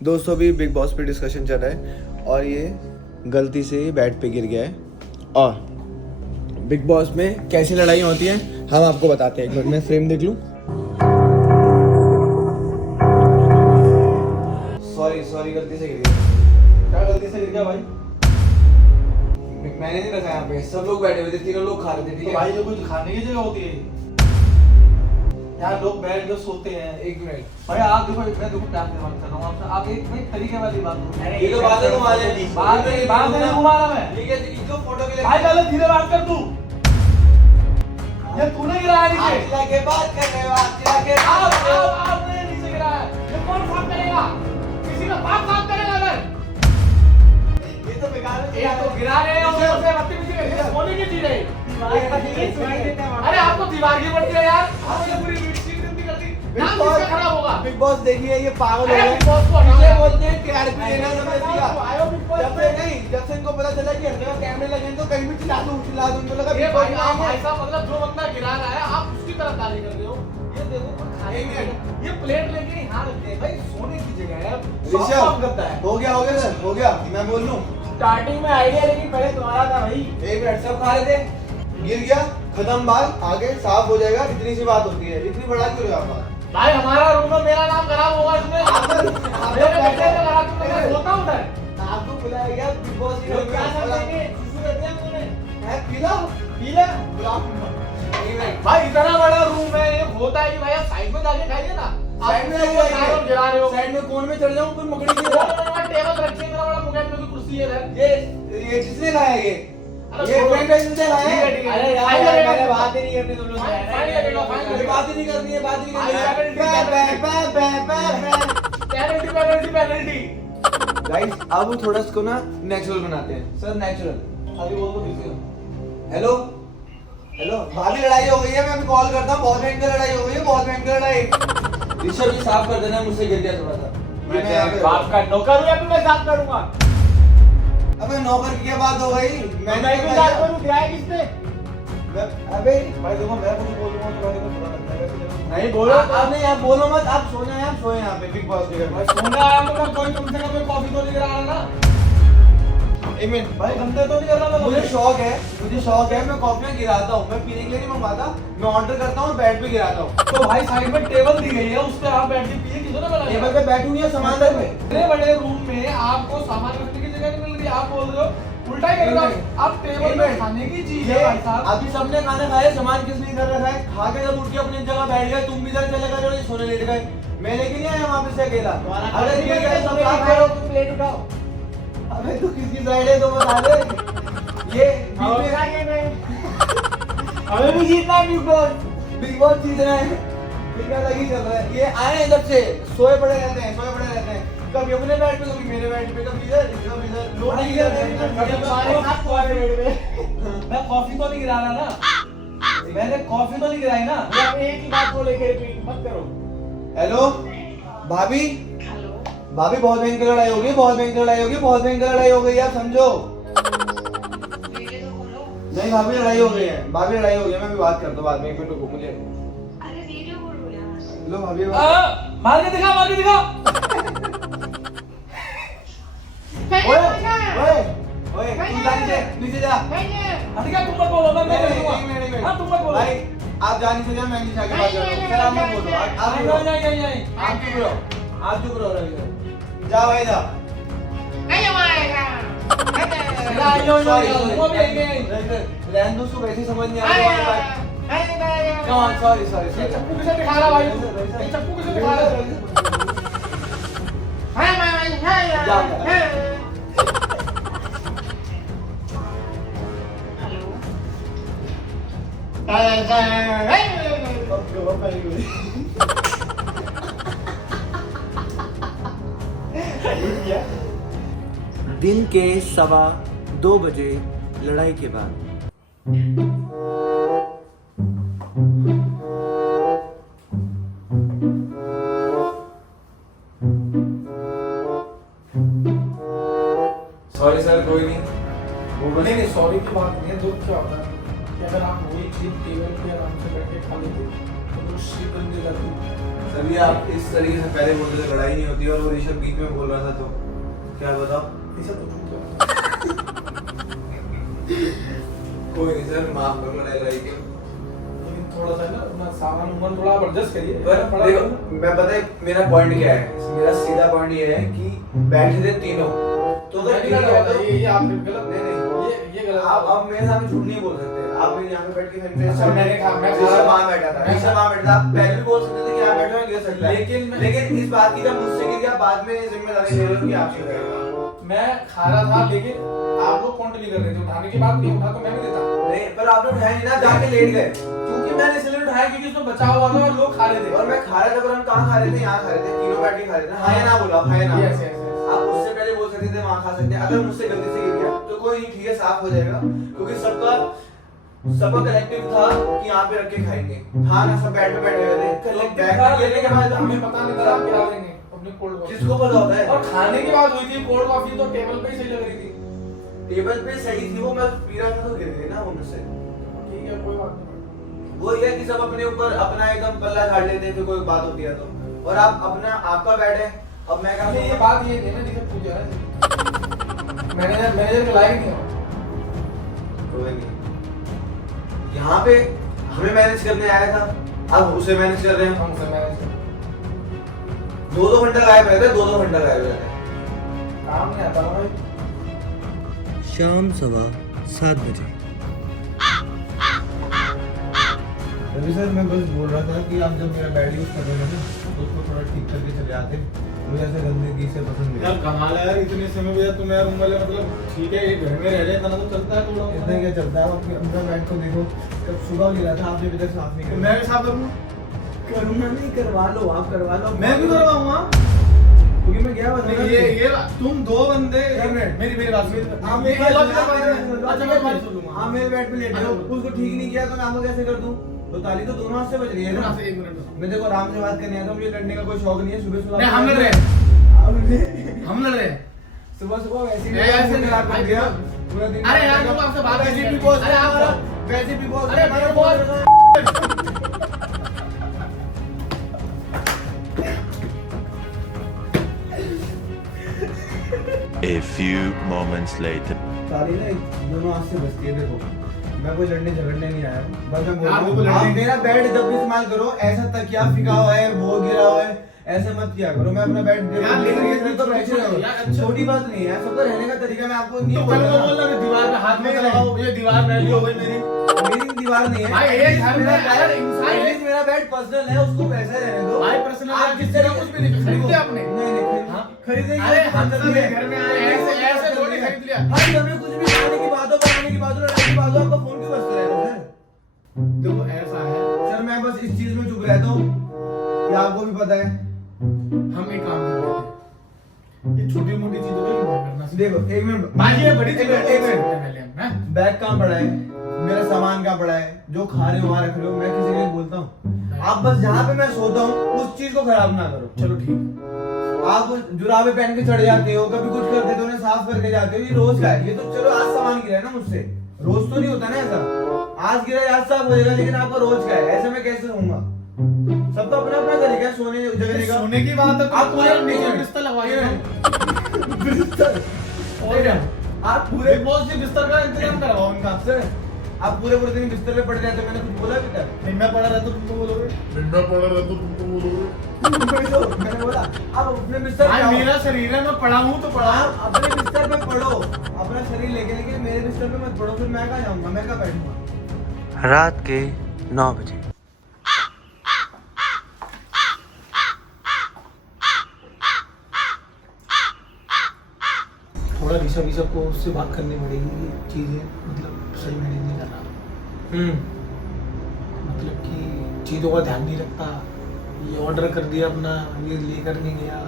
दोस्तों भी big boss पे डिस्कशन चल रहा है और ये गलती से बेड पे गिर गया है। और बिग बॉस में कैसी लड़ाइयाँ होती हैं हम आपको बताते हैं। एक मिनट में फ्रेम देख लूँ। सॉरी गलती से गिर गया। क्या गलती से गिर गया भाई? मैंने नहीं रखा यहाँ पे, सब लोग बैठे हुए थे, तीनों लोग खा रहे थे। ठीक है भाई, जो कुछ खाने की जगह होती है यहाँ लोग बैठ कर सोते हैं। एक मिनट भाई आप देखो, मैं देखो प्यार से बात कर रहा हूँ आपसे, आप एक भाई तरीके वाली बात करो। ये तो बात है तुम्हारे बात नहीं घुमा रहा मैं। ठीक है जो फोटो के लिए भाई पहले धीरे बात कर तू। ये तूने गिराया नीचे। चिल्ला के बात कर रहे हो आप, चिल्ला के आपने नीचे गिराया। ये कौन साफ करेगा? किसी का बाप साफ करेगा? अगर ये तो बेकार है। ये तो गिरा रहे हो, उसे बदतमीजी कर रहे हो, सोने की चीज है। अरे आपको दीवार की पड़ती है यार, आपने पूरी मीटिंग गलती कर दी, नाम किसका खराब होगा? बिग बॉस देखिए ये पागल हो गए। बिग बॉस को ये हटाओ। बोलते हैं टीआरपी देना समझ लिया। आयो बिग बॉस जब से नहीं, जब से इनको पता चला कि हर जगह कैमरे लगे हैं तो कहीं भी चिल्ला दूं उनको लगा ये बिग भाई बॉस आप में भाई साहब, मतलब जो बंदा गिरा रहा है आप उसकी तरफ गाली कर रहे हो। ये देखो कोई खाने की जगह, ये प्लेट लेके यहाँ रखते हैं भाई, सोने की जगह है। सब काम करता है। हो गया सर, हो गया। मैं बोल लूं स्टार्टिंग में आइडिया लेकिन पहले तुम्हारा था भाई। एक मिनट, सब खा रहे थे, गिर गया, खत्म बात, आगे साफ हो जाएगा। इतनी सी बात होती है, इतनी बड़ा क्यों रहा आप? भाई हमारा रूम में मेरा नाम खराब होगा इसमें। मेरे बच्चे का खराब तुमने मैं सोता हूं उधर। आपको बुलाया गया बिग बॉस की लोग क्या समझेंगे? सुसु करते हैं तूने। है पीला पीला? एक मिनट, भाई इतना बड़ा रूम है, ये होता है कि भाई आप साइड में जाके खाइए ना। साइड में आप जाके गिरा रहे हो। साइड में कोन में चढ़ जाऊं फिर मकड़ी की वो तरह। टेबल रखिए, इतना बड़ा मुकेश में कुर्सी है इधर। ये जिसने खाया ये अरे ये छोड़ो। फ्रेंड है जिसने खाया है। ठीक है। अरे यार फाइन यार, लगेगा। मैंने बात ही नहीं करनी तुम लोग से। फाइन लगेगा, फाइन ये लगेगा। बात ही नहीं करनी है, बात ही नहीं पेनल्टी पेनल्टी। गाइस अब थोड़ा इसको ना नेचुरल बनाते हैं सर, नेचुरल। अभी बोल दो फिर से। हेलो हेलो भाभी, लड़ाई हो गई है, मैं अभी कॉल करता हूँ। बहुत भयंकर लड़ाई हो गई है, बहुत भयंकर लड़ाई। ऋषभ जी साफ कर देना, मुझसे गिर गया थोड़ा सा। ये मैं यहाँ पे बाप का नौकर हूं या फिर मैं साफ करूंगा? अबे नौकर की क्या बात हो गई? मैं क्यों साफ करूं? गिराया किसने? अबे भाई देखो, मैं कुछ बोल दूंगा तो भाई को बुरा लगता है, वैसे देखो। नहीं बोलो, आप नहीं, आप बोलो मत, आप सोना है, आप सोए यहाँ पे बिग बॉस के घर में। भाई सोने आया तो मैं कोई तुमसे का कोई कॉफी तो नहीं गिरा रहा ना। एक मिनट भाई गंदे तो नहीं कर रहा मैं। मुझे शौक है, मैं कॉफियाँ गिराता हूँ, मैं पीने के लिए नहीं मंगवाता, मैं ऑर्डर करता हूँ, बेड पे गिराता हूँ। तो भाई साइड में टेबल दी गई है, उस पे आप बैठ के पिए, किसने बना टेबल पे बैठूंगी या सामान रख में? इतने बड़े रूम में आपको सामान रखने की जगह नहीं मिल रही, आप बोल रहे हो उल्टा ही कर रहे हो। आप टेबल पे खाने की चीज है भाई साहब। अभी सबने खाना खाया, सामान किसने इधर रखा है? खा के जब उठ के अपनी जगह बैठ गए, तुम भी इधर चले गए और सोने लेट गए। मैं लेके नहीं आया वहाँ पे से अकेला। अरे गिर गए सब साफ करो। प्लेट उठाओ। अबे तू किसकी साइड है तो बता दे। ये हमें भी जीतना है बिग बॉस। बिग बॉस जीत रहे हैं, बिग बॉस लगी चल रहा है। ये आए इधर से सोए पड़े रहते हैं, कभी अपने बेड पे, कभी मेरे बेड पे, कभी इधर लोग नहीं गिर तुम्हारे साथ कॉफी बेड में। मैं कॉफी तो नहीं गिरा रहा ना, मैंने कॉफी तो नहीं गिराई ना। आप एक ही बात को लेकर रिपीट मत करो। हेलो भाभी, हेलो, भाभी बहुत भयंकर लड़ाई हो गई, बहुत भयंकर लड़ाई हो गई, आप समझो। मेरे तो बोलो। नहीं भाभी लड़ाई हो गई है, मैं भी बात करता हूँ बाद में। एक मिनट रुको मुझे। अरे रेडियो बोलो यार। लो भाभी मार के दिखा, मार के दिखा। ओए तू जा नीचे जा। हट गया, तुम मत बोलो, मैं नहीं, बोलूंगा। हाँ तुम मत बोलो। भाई आप जा नीचे जा, मैं नीचे आके बात कर रहा हूँ। सर आप मत बोलो, आप चुप रहो। नहीं। आप चुप रहो रवि। जा भाई जा। वो भी आएंगे। रहने दो, उसको वैसे ही समझ नहीं आ रहा। Come on, sorry. ये चप्पू किसे दिखा रहा भाई? ये चप्पू किसे दिखा रहा? दिन के 2:15 बजे लड़ाई के बाद सॉरी सर, कोई नहीं। वो नहीं सॉरी की बात नहीं है। दुख क्या होता है कि अगर आप वही चीज टेबल पे आराम से बैठ के खा लेते तो सर ये आप इस तरीके से पहले बोलते थे लड़ाई नहीं होती और वो ऋषभ बीच में बोल रहा था तो क्या बताओ कोई नहीं सर माफ कर लड़ाई लड़ाई के थोड़ा सा ना सामान उमन थोड़ा एडजस्ट करिए पर देखो मैं पता है मेरा पॉइंट क्या है मेरा सीधा पॉइंट ये है कि बैठे थे तीनों तो अगर ठीक है तो ये आप गलत नहीं ये गलत आप अब मेरे सामने झूठ नहीं बोल सकते आप मेरे यहाँ पे बैठ के फेंक सर, मैंने कहा- मैं ऋषभ खा- वहाँ बैठा था ऋषभ वहाँ बैठा था आप पहले भी बोल सकते थे कि यहाँ बैठा है गिर सकता है लेकिन इस बात की जब मुझसे गिर गया बाद में जिम्मेदारी ले रहे हो कि आप गिर गए मैं खा रहा था लेकिन आप लोग काउंट नहीं कर रहे थे उठाने के बाद नहीं उठा तो मैं भी देता नहीं पर आप लोग उठाए नहीं ना जाके लेट गए क्योंकि मैंने इसलिए उठाया क्योंकि उसमें बचा हुआ था और लोग खा रहे थे और मैं खा रहा था पर हम कहाँ खा रहे थे यहाँ खा रहे थे तीनों बैठ के खा रहे थे हाँ या ना बोला हाँ या ना Yes, yes, yes. आप उससे पहले बोल सकते थे वहाँ खा सकते हैं अगर मुझसे गलती से गिर गया तो कोई नहीं ठीक है साफ हो जाएगा क्योंकि सबका कलेक्टिव था कि यहाँ पे रख के खाएंगे हाँ ना सब बैठ पे बैठे हुए थे कलेक्टिव बैठ था पे लेने के बाद हमें पता नहीं था आप क्या लेंगे अपने कोल्ड कॉफी किसको पता होता है और खाने के बाद हुई थी कोल्ड कॉफी तो टेबल पे ही सही लग रही थी टेबल पे सही थी वो मैं पी रहा था तो गिर गई ना वो मुझसे ठीक है कोई बात नहीं वो ये है कि सब अपने ऊपर अपना एकदम पल्ला झाड़ लेते थे कोई बात होती है तो और आप अपना आपका बैड है अब मैं अच्छा क्या ये बात ये है ना जिसे पूछा है मैनेजर के लायक नहीं हो कोई नहीं यहाँ पे हमें मैनेज करने आया था अब उसे मैनेज कर रहे हैं हम उसे मैनेज कर 2-2 घंटा गायब रहते 2-2 घंटा गायब रहते काम नहीं आता ना भाई शाम 7:15 बजे। रवि सर मैं बस बोल रहा था कि आप जब मेरा बैड यूज कर रहे हैं ना तो उसको थोड़ा ठीक करके चले आते मुझे ऐसे गंदगी से पसंद नहीं यार कमाल है यार इतने समय में तुम यार रूम वाले मतलब ठीक है ये घर में रह रहे तना तो चलता है थोड़ा इतना क्या चलता है आपके अंदर बैड को देखो जब सुबह गिरा था आपने अभी तक साफ नहीं तो किया मैं भी साफ करूँ करूँगा नहीं करवा लो आप करवा लो मैं भी करवाऊंगा क्योंकि मैं गया बता नहीं ये तुम दो बंदे एक मिनट। मेरी बात सुनो आप ये मेरे लॉजिकल बात है अच्छा मैं बात सुनूंगा आप मेरे बेड पे लेटे हो उसको ठीक नहीं किया तो मैं आपको कैसे कर दूं तो ताली तो दोनों हाथ से बज रही है ना एक मिनट मैं देखो आराम से बात करने आता हूं मुझे लड़ने का कोई शौक नहीं है सुबह सुबह नहीं हम लड़ रहे हैं हम लड़ रहे हैं सुबह सुबह वैसे ही ऐसे नहीं खराब कर दिया पूरा दिन अरे यार तुम आपसे बात वैसे कैसे भी भी बॉस अरे आप वैसे भी बॉस अरे मेरे boss A few moments later. ताली ना दोनों हाथ से बजती है देखो मैं कोई लड़ने झगड़ने नहीं आया हूं बस मैं बोल यार, रहा देखो हूं आप लड़ने- मेरा बेड जब भी इस्तेमाल करो ऐसा तकिया फिका हुआ है वो गिरा हुआ है ऐसे मत किया करो मैं अपना बेड यार, लेकिन ये तो छोटी- बैठे रहो यार, अच्छा। छोटी बात नहीं है सबका रहने का तरीका मैं आपको नहीं तो कल वो बोल रहा है दीवार पे हाथ मत लगाओ ये दीवार पहली हो गई मेरी मेरी दीवार नहीं है भाई, एक घर में अगर इंसान है- At least मेरा बेड पर्सनल है उसको पैसे रहने दो भाई, personal है, आप किसी का कुछ भी नहीं खरीदते आपने? नहीं नहीं हाँ? खरीदेंगे अरे तो हम बात सब करनी है। घर में आए ऐसे ऐसे थोड़ी खरीद लिया हर घर में कुछ भी खाने की बात हो बनाने की बात हो लड़ाई की बात हो आपका फोन क्यों बजता रहेगा सर देखो ऐसा है सर मैं बस इस चीज में चुप रहता हूँ कि आपको भी पता है हम एक काम करते हैं ये छोटी मोटी चीजों पे इग्नोर करना सीखो। देखो एक मिनट भाई ये बड़ी एक चीज मिनट, एक मिनट पहले हम हैं बैग कहाँ पड़ा है मेरा सामान कहाँ पड़ा है जो खा रहे हो वहाँ रख रहे हो मैं किसी के लिए बोलता हूँ आप बस जहाँ पे मैं सोता हूँ उस चीज को खराब ना करो चलो ठीक आप जुराबे पहन के चढ़ जाते हो कभी कुछ करते हो उन्हें साफ करके जाते हो ये रोज का है ये तो चलो आज सामान गिरा है ना मुझसे रोज तो नहीं होता ना ऐसा आज गिरा है, आज साफ हो जाएगा लेकिन आपका रोज का है ऐसे मैं कैसे रहूंगा सबका अपना अपना तरीका है सोने जगने का सोने की बात है आप पूरे नीचे बिस्तर लगवाइए बिस्तर और क्या आप पूरे बिग बॉस जी बिस्तर का इंतजाम करवाओ उनका सर आप पूरे पूरे दिन बिस्तर पे पड़े रहते हो मैंने कुछ बोला अभी तक नहीं मैं पड़ा रहता तो तुमको बोलोगे वही तो मैंने बोला आप अपने बिस्तर पे भाई आओ। मेरा शरीर है मैं पड़ा हूँ तो पड़ा हूँ आप अपने बिस्तर पे पढ़ो अपना शरीर लेके लेके मेरे बिस्तर पे मत पढ़ो फिर मैं कहाँ जाऊंगा मैं कहाँ बैठूंगा रात के 9 बजे। थोड़ा ऋषभ को उससे बात करनी पड़ेगी ये चीजें मतलब सही मैनेज नहीं कर रहा मतलब कि चीज़ों का ध्यान नहीं रखता ये ऑर्डर कर दिया अपना ये लेकर नहीं गया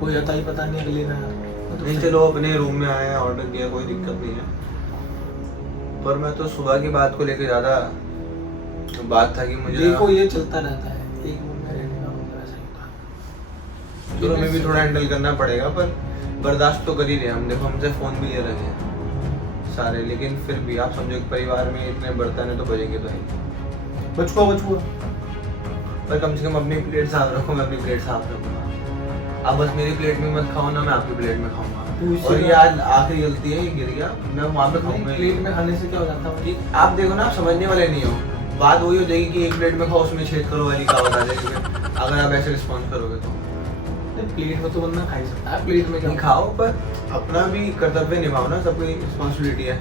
कोई आता ही पता नहीं अगले का मतलब नहीं सही- चलो अपने रूम में आए ऑर्डर किया कोई दिक्कत नहीं है पर मैं तो सुबह की बात को लेके ज्यादा बात था कि मुझे देखो ये चलता रहता है एक रूम में रहने का मतलब ऐसा ही होता तो हमें भी थोड़ा हैंडल करना पड़ेगा पर बर्दाश्त तो कर ही रहे हम देखो हमसे फोन भी ले रहे हैं सारे लेकिन फिर भी आप समझो एक परिवार में इतने बर्तन है तो बजेंगे तो नहीं बचुआ पर कम से कम अपनी प्लेट साफ रखो, मैं अपनी प्लेट साफ रखूंगा। अब बस मेरी प्लेट में मत खाओ ना, मैं आपकी प्लेट में खाऊंगा। और ये आज आखिरी गलती है, ये गिर गया, मैं वहाँ पे खाऊंगा। प्लेट में खाने से क्या हो जाता है? आप देखो ना, आप समझने वाले नहीं हो। बात वही हो जाएगी कि एक प्लेट में खाओ, उसमें छेद करो वाली कहावत आ जाएगी अगर आप ऐसे रिस्पॉन्स करोगे तो। प्लेट में तो बंदा खा ही सकता है, प्लेट में क्या नहीं खाओ, पर अपना भी कर्तव्य निभाओ ना, सबकी रिस्पॉन्सिबिलिटी है।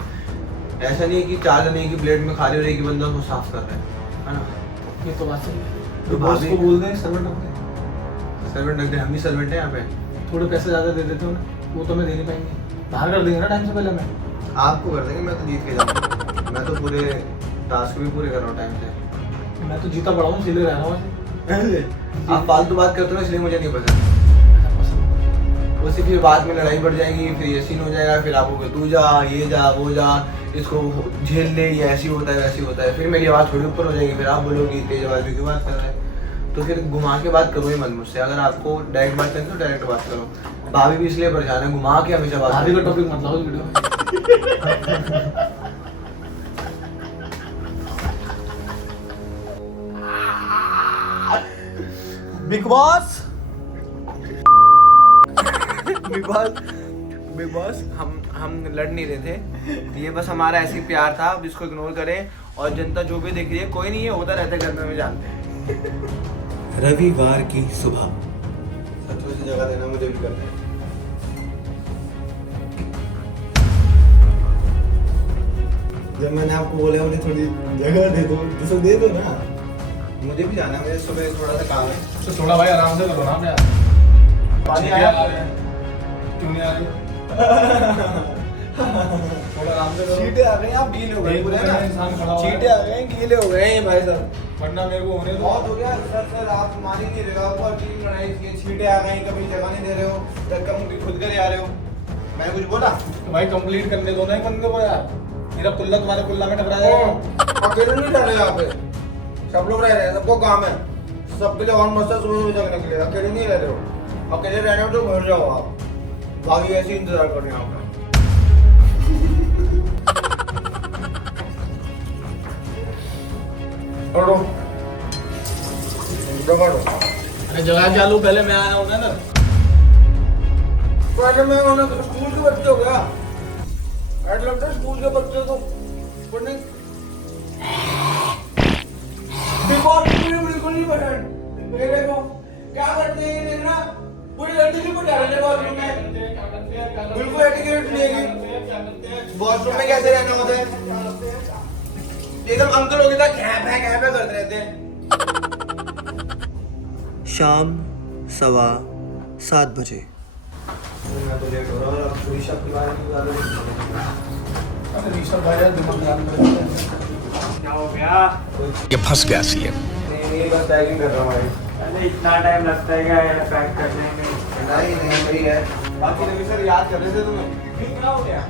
ऐसा नहीं है कि 4 जने की प्लेट में खा रहे हो, एक ही बंदा उसको साफ कर रहा है ना। ये तो बात सही है। तो तो बॉस भाभी- को बोल दें सर्वेंट रख दें, सर्वेंट रख दे, हम भी सर्वेंट हैं यहाँ पे। थोड़े पैसे ज़्यादा दे देते हो ना, वो तो मैं दे नहीं पाएंगे, बाहर कर देंगे ना टाइम से पहले। मैं आपको कर देंगे, मैं तो जीत के जाऊँगा। मैं तो पूरे टास्क भी पूरे कर रहा हूँ टाइम से। तो जीता पड़ा हूँ, इसीलिए रह रहा हूँ ऐसे। आप फालतू बात करते हो इसलिए मुझे नहीं पसंद। उससे फिर बाद में लड़ाई बढ़ जाएगी, फिर ये सीन हो जाएगा, फिर आप तू जा, ये जा, वो जा, इसको झेल ले, ये ऐसी होता है वैसी होता है। फिर मेरी आवाज़ थोड़ी ऊपर हो जाएगी, फिर आप बोलोगी तेज आवाज़ में क्यों बात कर रहे हैं। तो फिर घुमा के बात करो ही मत मुझसे। अगर आपको डायरेक्ट बात करनी तो डायरेक्ट बात करो। भाभी भी इसलिए परेशान है, घुमा के हमेशा बात भाभी का करो। टॉपिक मत लाओ इस वीडियो में। बिग बॉस बिग बॉस हम लड़ नहीं रहे थे, ये बस हमारा ऐसे ही प्यार था। अब इसको इग्नोर करें, और जनता जो भी देख रही है, कोई नहीं है, होता रहता है घर में, हमें जानते हैं। रविवार की सुबह। सच्चों से जगह देना मुझे भी करना है। जब मैंने आपको बोला मुझे थोड़ी जगह दे दो, जिसे दे दो ना, मुझे भी जाना है, मुझे सुबह थोड़ा सा काम है। तो थोड़ा भाई आराम से करो ना आप यार। पानी आ आया? रहे हैं, क्यों नहीं आ रही? थोड़ा आराम से करो। चीटे आ गए, आप गीले हो गए पूरे ना। इंसान खड़ा हुआ है। चीटे आ गए, गीले हो गए हैं भाई साहब। वरना मेरे को होने दो। बहुत हो गया सर, आप मान ही नहीं रहे हो। आपको टीम लड़ाई की, छींटे आ गई, कभी जगह नहीं दे रहे हो, धक्का मुक्की खुद करे आ रहे हो। मैंने कुछ बोला? तो भाई कंप्लीट करने दो ना एक बंदे को यार, मेरा कुल्ला तुम्हारे कुल्ला में टकरा जाएगा। अकेले नहीं रह रहे यहाँ पे, सब लोग रह रहे हैं, सबको काम है, सबके लिए और मस्त है सुबह सुबह जगने के लिए। अकेले नहीं रह रहे हो, अकेले रहने हो तो घर जाओ आप। भाभी ऐसे ही इंतजार कर रहे हैं आपका। पढ़ो अरे जगह क्या लूं, पहले मैं आया हूं ना। पहले मैं होना तो स्कूल के बच्चे हो गया, ऐड लगता है स्कूल के बच्चे को पढ़ने। बिल्कुल नहीं पढ़े, ये देखो क्या करते हैं, ये देखना पूरी लड़की को डालने बाथरूम में, बिल्कुल एटिकेट नहीं है। वॉशरूम में कैसे रहना होता है, एकदम अंकल हो गया था, क्या करते रहते हैं। शाम 7:15 बजे। मैं तो लेट हो रहा हूँ, अब ऋषभ के बारे में बता दो। अरे ऋषभ भाई यार दिमाग खराब कर दिया। क्या हो गया? ये फंस गया सीएम। नहीं बस पैकिंग कर रहा हूँ भाई। अरे इतना टाइम लगता है क्या यार पैक करने में? नहीं वही है। बाकी रवि सर याद कर रहे थे तुम्हें? क्या हो गया?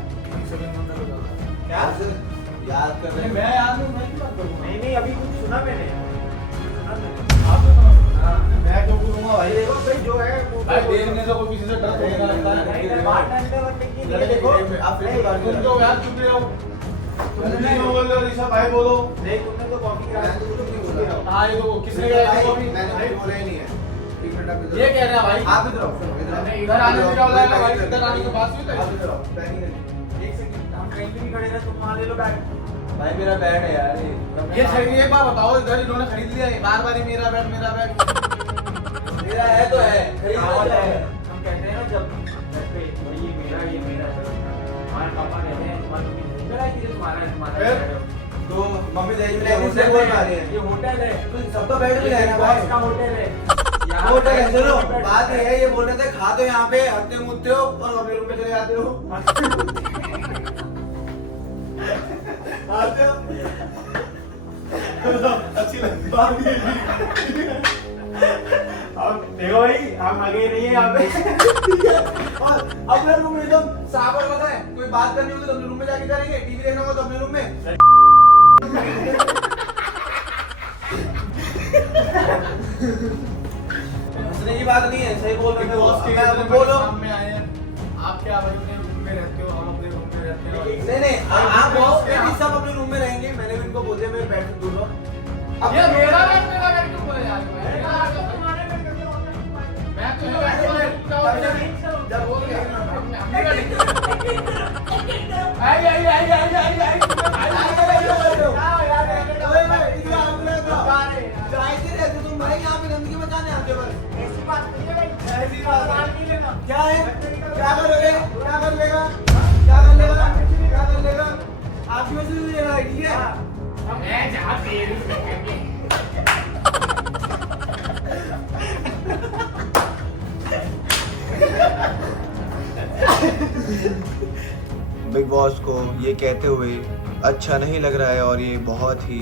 क्या सर याद कर रहे मैं याद नहीं, मैं क्यों बात करूंगा? नहीं अभी कुछ सुना मैंने। आप तो समझ, मैं क्यों करूंगा भाई? देखो भाई जो है वो भाई देखने से कोई किसी से डर थोड़ी ना लगता है। नहीं बात करने वाले की लड़के देखो आप फिर से बात तुम तो यार चुप रहे हो, तुम नहीं बोल रहे हो, ऋषभ भाई बोलो। नहीं तुमने तो कॉफी गिरा मैंने तो कुछ नहीं बोला। हाँ ये तो किसने कहा इसको अभी? मैंने कुछ बोला ही नहीं है। एक मिनट आप इधर ये आओ। कह रहे हैं भाई। आप इधर आओ, सुनो, इधर आओ। नहीं, इधर आने से क्या हो जाएगा भाई? इधर आने के बाद क्यों आप इधर आओ, पैकिंग है। एक सेकंड हम कहीं भी नहीं खड़े रहे, तुम वहां ले लो बैग। भाई मेरा बैग है यार ये खरीद, एक बार बताओ, इधर इन्होंने खरीद लिया, बार बार ही मेरा बैग मेरा बैग। मेरा है तो है, खरीद क्या लो होता तो है? है। हम कहते हैं ना जब घर पे भाई ये मेरा हमारे पापा कहते हैं तुम्हारा मेरा है कि तुम्हारा है तुम्हारा है। तो मम्मी दहेज में नहीं से बोल पा रही है। ये होटल है, तो सबका बैग भी है ना बॉस भाई। का होटल है। होटल है, सुनो बात ये है, ये बोल रहे थे खा तो यहाँ पे हत्ते मुत्ते हो और अपने रूम में चले जाते हो। आते हो। अच्छी लगती बात ये। अब देखो भाई हम आगे नहीं है यहाँ पे। और अपने रूम में एकदम साफ और पता है, कोई बात करनी होगी तो अपने रूम में जाके करेंगे, टीवी देखना होगा तो अपने रूम में। हंसने की बात नहीं है, सही बोल रहे थे बॉस के मैं बोलो बोलो। शाम में आए हैं, आप क्या भाई अपने रूम में रहते हो, हम अपने रूम में रहते हो। नहीं आप बॉस में भी सब अपने रूम में रहेंगे, मैंने भी इनको बोल दिया मेरे बेड से दूर रहो। ये मेरा बैग क्यों बोले यार? जब हो गया क्या है? क्या कर लोगे? क्या कर लेगा? क्या कर लेगा? क्या कर लेगा? आपकी वजह से ले रहा है, ठीक है? बिग बॉस को ये कहते हुए अच्छा नहीं लग रहा है और ये बहुत ही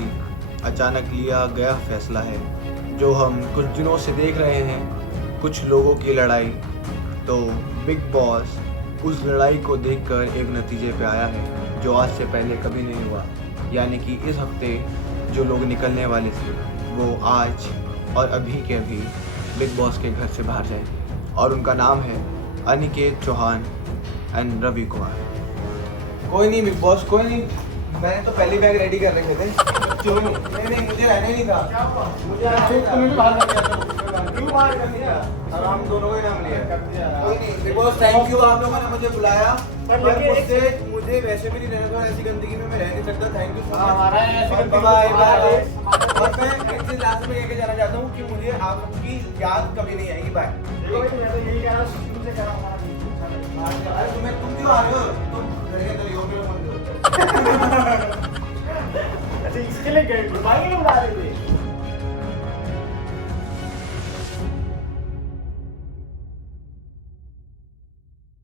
अचानक लिया गया फैसला है जो हम कुछ दिनों से देख रहे हैं, कुछ लोगों की लड़ाई। तो बिग बॉस उस लड़ाई को देखकर एक नतीजे पे आया है जो आज से पहले कभी नहीं हुआ, यानी कि इस हफ्ते जो लोग निकलने वाले थे वो आज और अभी के अभी बिग बॉस के घर से बाहर जाएंगे और उनका नाम है अनिकेत चौहान एंड रवि कुमार। कोई नहीं बिग बॉस, कोई नहीं, मैंने तो पहली बैग रेडी कर रखे थे। क्यों नहीं, मुझे रहने नहीं था, मुझे तुम्हें भी बाहर कर दिया। क्यों बाहर कर दिया? और हम दोनों को ही नाम लिया। कोई नहीं बिग बॉस, थैंक यू, आप लोगों ने मुझे बुलाया। पर मुझे वैसे भी नहीं रहना था, ऐसी गंदगी में मैं रह नहीं सकता। Thank you so much, bye bye. और मैं एक चीज लास्ट में ये कहना चाहता हूँ कि मुझे आपकी याद कभी नहीं आएगी। बाय। तुम क्यों आ रहे हो? तुम घर के अंदर योग मंदिर इसके लिए बुला रहे थे।